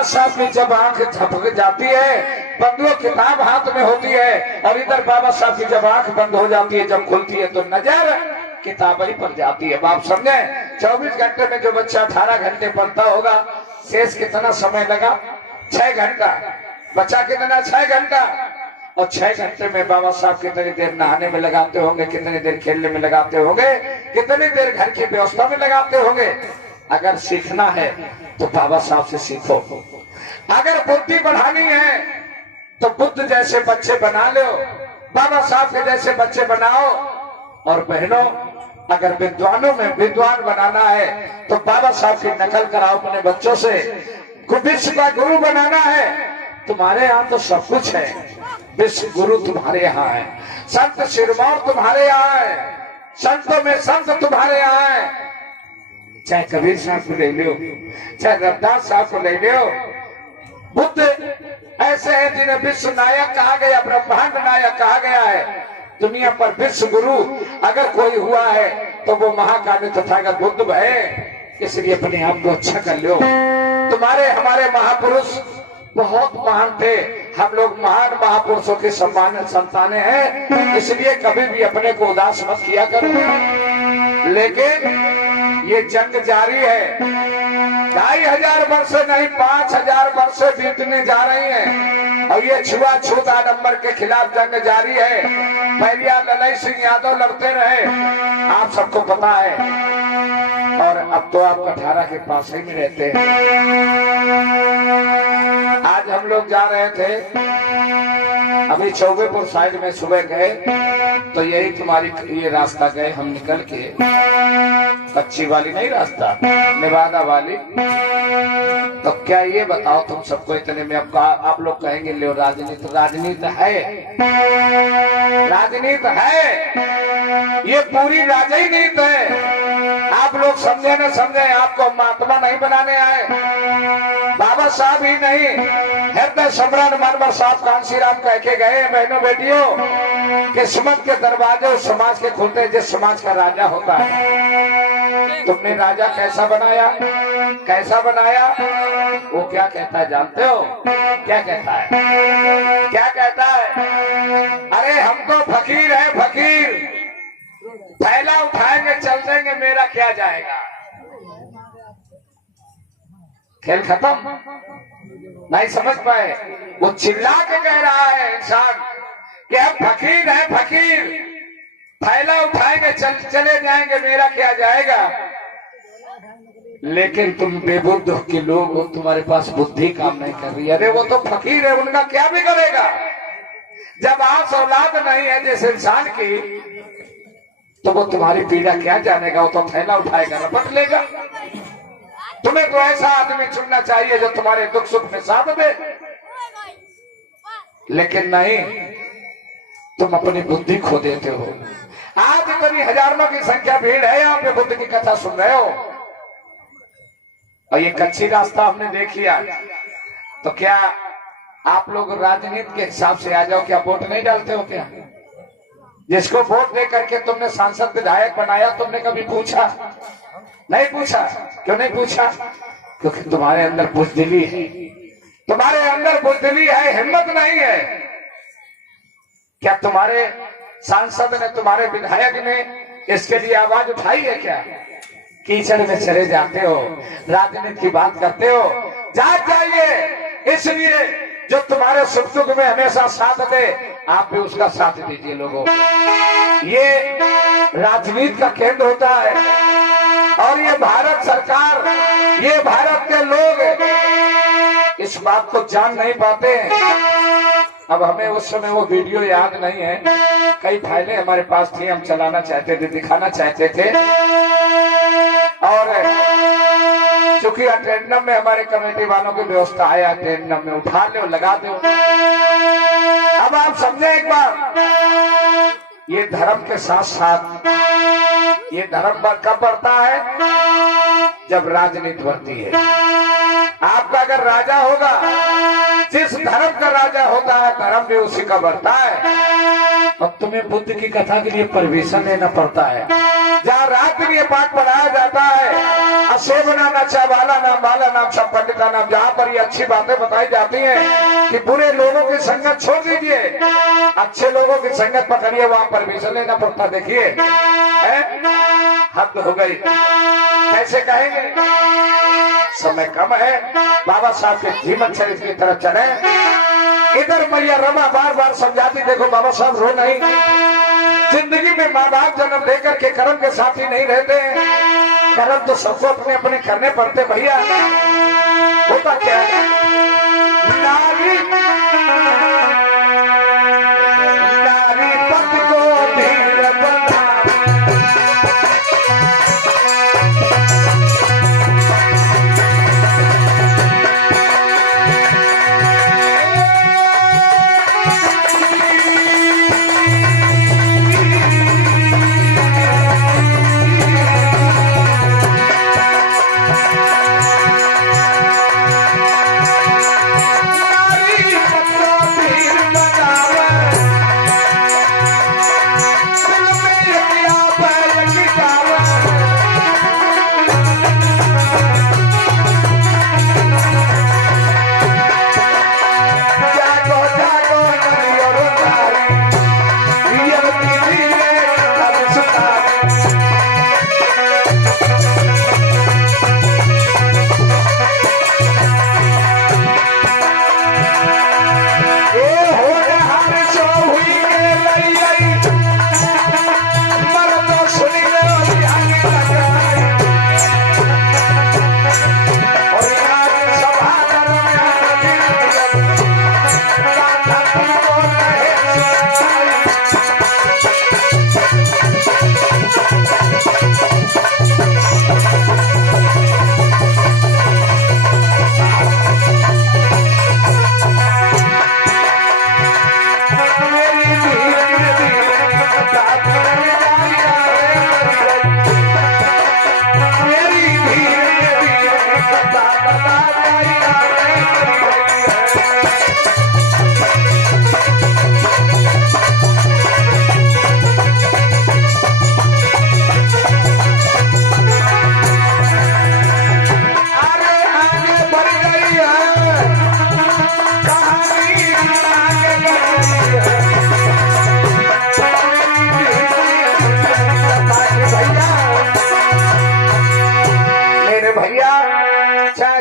बाबा साहब की जब आंख झपक जाती है, बंधुओं किताब हाथ में होती है, और इधर बाबा साहब की जब आंख बंद हो जाती है, जब खुलती है तो नजर किताब ही पर जाती है। बाप समझे, 24 घंटे में जो बच्चा 18 घंटे पढ़ता होगा, शेष कितना समय लगा? 6 घंटा। बच्चा कितना? 6 घंटा। और 6 घंटे में बाबा साहब कितनी देर नहाने में लगाते होंगे, कितनी देर खेलने में लगाते होंगे, कितनी देर घर की व्यवस्था में लगाते होंगे। अगर सीखना है तो बाबा साहब से सीखो। अगर बुद्धि बढ़ानी है तो बुद्ध जैसे बच्चे बना लो, बाबा साहब के जैसे बच्चे बनाओ। और बहनों, अगर विद्वानों में विद्वान बनाना है तो बाबा साहब की नकल कराओ अपने बच्चों से। विश्व का गुरु बनाना है, तुम्हारे यहाँ तो सब कुछ है। विश्व गुरु तुम्हारे यहाँ है, संत सिरमौर तुम्हारे यहाँ है, संतों में संत तुम्हारे यहाँ है। चाहे कबीर साहब को ले लो, चाहे रविदास साहब को ले लो। बुद्ध ऐसे हैं जिन्हें विश्व नायक कहा गया, ब्रह्मांड नायक कहा गया है। दुनिया पर विश्व गुरु अगर कोई हुआ है तो वो महाकाव्य तथागत बुद्ध है। इसलिए अपने आप को अच्छा कर लो। तुम्हारे हमारे महापुरुष बहुत महान थे, हम लोग महान महापुरुषों के सम्मान संताने हैं, इसलिए कभी भी अपने को उदास मत किया करो। लेकिन ये जंग जारी है, 2500 वर्ष नहीं 5000 वर्ष बीतने जा रही हैं, और ये छुआछूत आडंबर के खिलाफ जंग जारी है। पहले ललई सिंह यादव लड़ते रहे, आप सबको पता है, और अब तो आप कठारा के पास ही में रहते हैं। आज हम लोग जा रहे थे, अभी चौबेपुर साइड में सुबह गए तो यही तुम्हारी ये रास्ता गए हम निकल के, कच्ची वाली नहीं रास्ता, नेवादा वाली। तो क्या ये बताओ तुम सबको इतने में अब आप लोग कहेंगे ले राजनीति, राजनीति है, राजनीति है, ये पूरी राजनीति है। आप लोग समझे न समझे, आपको महात्मा नहीं बनाने आए, बाबा साहब ही नहीं, हृदय सम्राट मनवर साहब कांशीराम कह के गए, बहनों बेटियों, किस्मत के दरवाजे उस समाज के खुलते जिस समाज का राजा होता है। तुमने राजा कैसा बनाया, कैसा बनाया? वो क्या कहता है जानते हो? क्या कहता है? क्या कहता है? अरे हम तो फकीर है, फकीर, थैला उठाएंगे चल देंगे, मेरा क्या जाएगा। खेल खत्म। नहीं समझ पाए? वो चिल्ला के कह रहा है इंसान कि हम फकीर हैं, फकीर, थैला उठाएंगे चले जाएंगे, मेरा क्या जाएगा। लेकिन तुम बेबुद्ध के लोग हो, तुम्हारे पास बुद्धि काम नहीं कर रही। अरे वो तो फकीर है, उनका क्या बिगड़ेगा। जब आप औलाद नहीं है जिस इंसान की, तो वो तुम्हारी पीड़ा क्या जानेगा। वो तो थैला उठाएगा, रपट लेगा। तुम्हें तो ऐसा आदमी चुनना चाहिए जो तुम्हारे दुख सुख में साथ दे। लेकिन नहीं, तुम अपनी बुद्धि खो देते हो। आज इतनी हजारों की संख्या भीड़ है यहाँ पे, बुद्ध की कथा सुन रहे हो, और ये कच्ची रास्ता हमने देख लिया। तो क्या आप लोग राजनीति के हिसाब से आ जाओ? क्या वोट नहीं डालते हो क्या? जिसको वोट दे करके तुमने सांसद विधायक बनाया, तुमने कभी पूछा? नहीं पूछा। क्यों नहीं पूछा? क्योंकि तुम्हारे अंदर बुज़दिली है, तुम्हारे अंदर बुज़दिली है, हिम्मत नहीं है। क्या तुम्हारे सांसद ने, तुम्हारे विधायक ने इसके लिए आवाज उठाई है क्या? कीचड़ में चले जाते हो, राजनीति की बात करते हो। जाग जाइए। इसलिए जो तुम्हारे सुख दुख में हमेशा साथ दे, आप भी उसका साथ दीजिए। लोगों, ये राजनीति का केंद्र होता है, और ये भारत सरकार, ये भारत के लोग इस बात को जान नहीं पाते हैं। अब हमें उस समय वो वीडियो याद नहीं है, कई फाइलें हमारे पास थी, हम चलाना चाहते थे, दिखाना चाहते थे, और चूंकि अटेंडम में हमारे कमेटी वालों की व्यवस्था है, अटेंडम में उठा लो, लगा दो। अब आप समझे एक बार, ये धर्म के साथ साथ ये धर्म कब बढ़ता है? जब राजनीति बढ़ती है। आपका अगर राजा होगा, जिस धर्म का राजा होता है, धर्म भी उसी का बढ़ता है। और तुम्हें बुद्ध की कथा के लिए परमिशन लेना पड़ता है। जहाँ रात दिन ये पाठ पढ़ाया जाता है, असेवना न चावाला नाम वाला नाम सब पंडिता नाम, जहाँ पर ये अच्छी बातें बताई जाती हैं कि बुरे लोगों की संगत छोड़ दीजिए, अच्छे लोगों की संगत पकड़िए, वहाँ परमिशन लेना पड़ता। देखिए हद हो गई, कैसे कहेंगे, समय कम है। बाबा साहब के जीवन चरित्र की तरफ चले। इधर मैया रमा बार बार समझाती, देखो बाबा साहब रो नहीं, जिंदगी में माँ बाप जन्म देकर के कर्म के साथी नहीं रहते, कर्म तो सबको अपने अपने करने पड़ते भैया। होता क्या है, नारी नारी पति को धीर बंधा,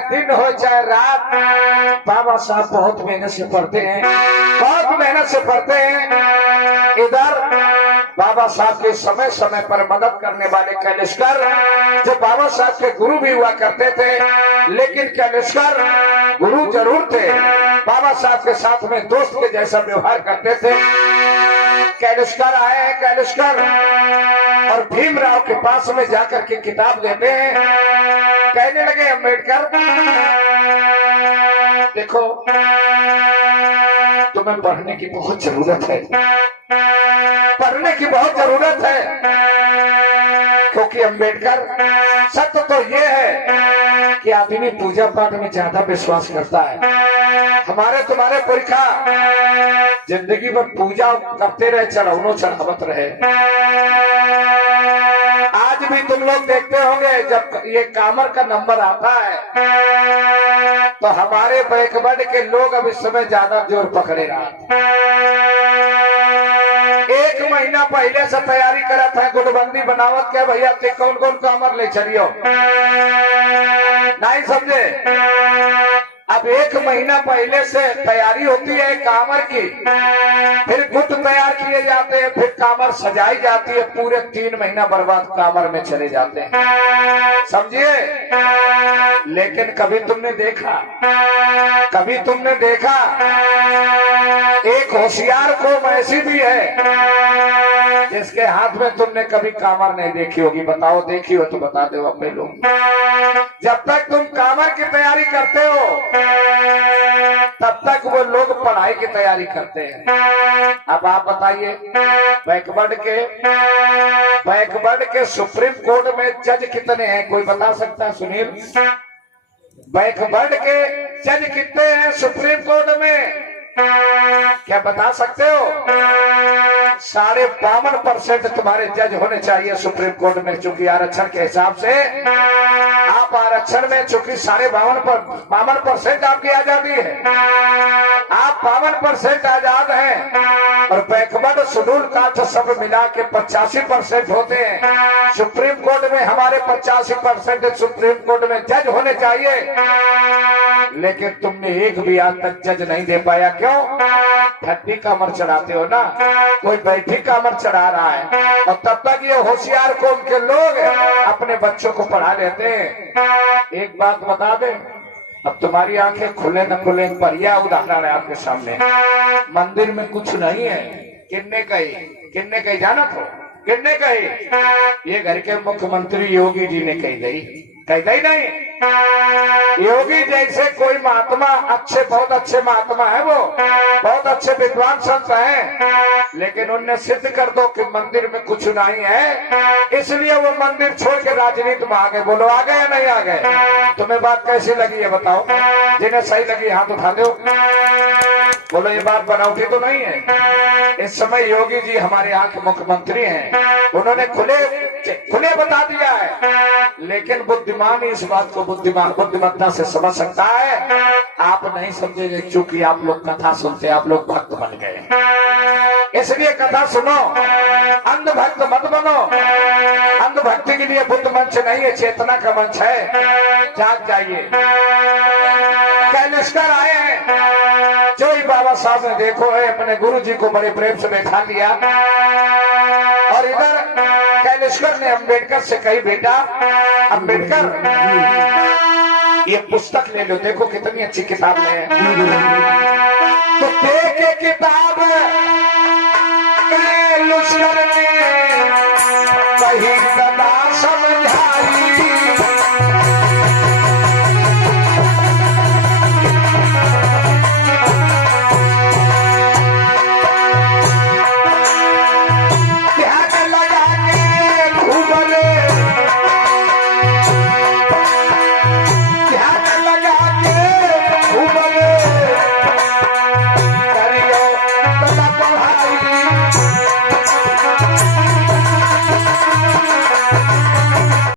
दिन हो चाहे रात, बाबा साहब बहुत मेहनत से पढ़ते हैं, बहुत मेहनत से पढ़ते हैं। इधर बाबा साहब के समय समय पर मदद करने वाले कैलेशकर, जो बाबा साहब के गुरु भी हुआ करते थे, लेकिन कैलेशकर गुरु जरूर थे, बाबा साहब के साथ में दोस्त के जैसा व्यवहार करते थे। कैलेशकर आए हैं, कैलेशकर और भीमराव के पास में जाकर के किताब लेते हैं, कहने लगे अम्बेडकर देखो तुम्हें पढ़ने की बहुत जरूरत है, पढ़ने की बहुत जरूरत है, क्योंकि अम्बेडकर सत्य तो ये है कि आदमी पूजा पाठ में ज्यादा विश्वास करता है। हमारे तुम्हारे पुरखा जिंदगी भर पूजा करते रहे, चढ़ावनों चढ़ावत रहे। आज भी तुम लोग देखते होंगे जब ये कामर का नंबर आता है तो हमारे बैकवर्ड के लोग अब इस समय ज्यादा जोर पकड़े रहा। एक महीना पहले से तैयारी करा था, गुटबंदी बनावत के भैया ते कौन कौन कामर ले चलियो, नहीं समझे। अब एक महीना पहले से तैयारी होती है कामर की, फिर गुट तैयार किए जाते हैं, फिर कामर सजाई जाती है, पूरे 3 महीना बर्बाद कामर में चले जाते हैं, समझिए। लेकिन कभी तुमने देखा, कभी तुमने देखा एक होशियार कौम ऐसी भी है जिसके हाथ में तुमने कभी कामर नहीं देखी होगी? बताओ, देखी हो तो बता दो अपने लोग। जब तक तुम कामर की तैयारी करते हो तब तक वो लोग पढ़ाई की तैयारी करते हैं। अब आप बताइए, बैकवर्ड के सुप्रीम कोर्ट में जज कितने हैं, कोई बता सकता है? सुनील, बैकवर्ड के जज कितने हैं सुप्रीम कोर्ट में? क्या बता सकते हो? 52% तुम्हारे जज होने चाहिए सुप्रीम कोर्ट में, चूंकि आरक्षण के हिसाब से आप आरक्षण में चूंकि 52% आपकी आजादी है, आप 52% आजाद हैं और बैकवर्ड शेड्यूल कास्ट सब मिला के 85% होते हैं। सुप्रीम कोर्ट में हमारे 85% सुप्रीम कोर्ट में जज होने चाहिए, लेकिन तुमने एक भी आज तक जज नहीं दे पाया। क्यों? ठट्टी का अमर चढ़ाते हो ना, कोई बैठी का अमर चढ़ा रहा है और तब तक ये होशियार कौम के लोग अपने बच्चों को पढ़ा लेते हैं। एक बात बता दें, अब तुम्हारी आंखें खुले न खुले, एक बढ़िया उदाहरण है आपके सामने। मंदिर में कुछ नहीं है, किन्ने कही जाना तो किन्ने कही? ये घर के मुख्यमंत्री योगी जी ने कही दई नहीं। योगी जैसे कोई महात्मा, बहुत अच्छे महात्मा है, वो बहुत अच्छे विद्वान संत हैं, लेकिन उनने सिद्ध कर दो कि मंदिर में कुछ नहीं है, इसलिए वो मंदिर छोड़ के राजनीति में आ गए। बोलो आ गए या नहीं आ गए? तुम्हें बात कैसी लगी है बताओ? जिन्हें सही लगी हाथ उठा दो। बोलो ये बात बनावटी तो नहीं है? इस समय योगी जी हमारे यहाँ के मुख्यमंत्री हैं, उन्होंने खुले बता दिया है, लेकिन बुद्धिमान इस बात को बुद्धिमत्ता से समझ सकता है। आप नहीं समझेंगे क्योंकि आप लोग कथा सुनते, आप लोग भक्त बन गए, इसलिए कथा सुनो, अंधभक्त मत बनो। अंधभक्ति के लिए बुद्ध मंच नहीं है, चेतना का मंच है। जाग जाइए। कैलेश्वर आए हैं, जो ही बाबा साहब ने देखो है, अपने गुरु जी को बड़े प्रेम से बैठा लिया और इधर कैलेश्वर ने अम्बेडकर से कही, बेटा अम्बेडकर ये पुस्तक ले लो, देखो कितनी अच्छी किताब है। तो देखे किताब कैलेश्वर ने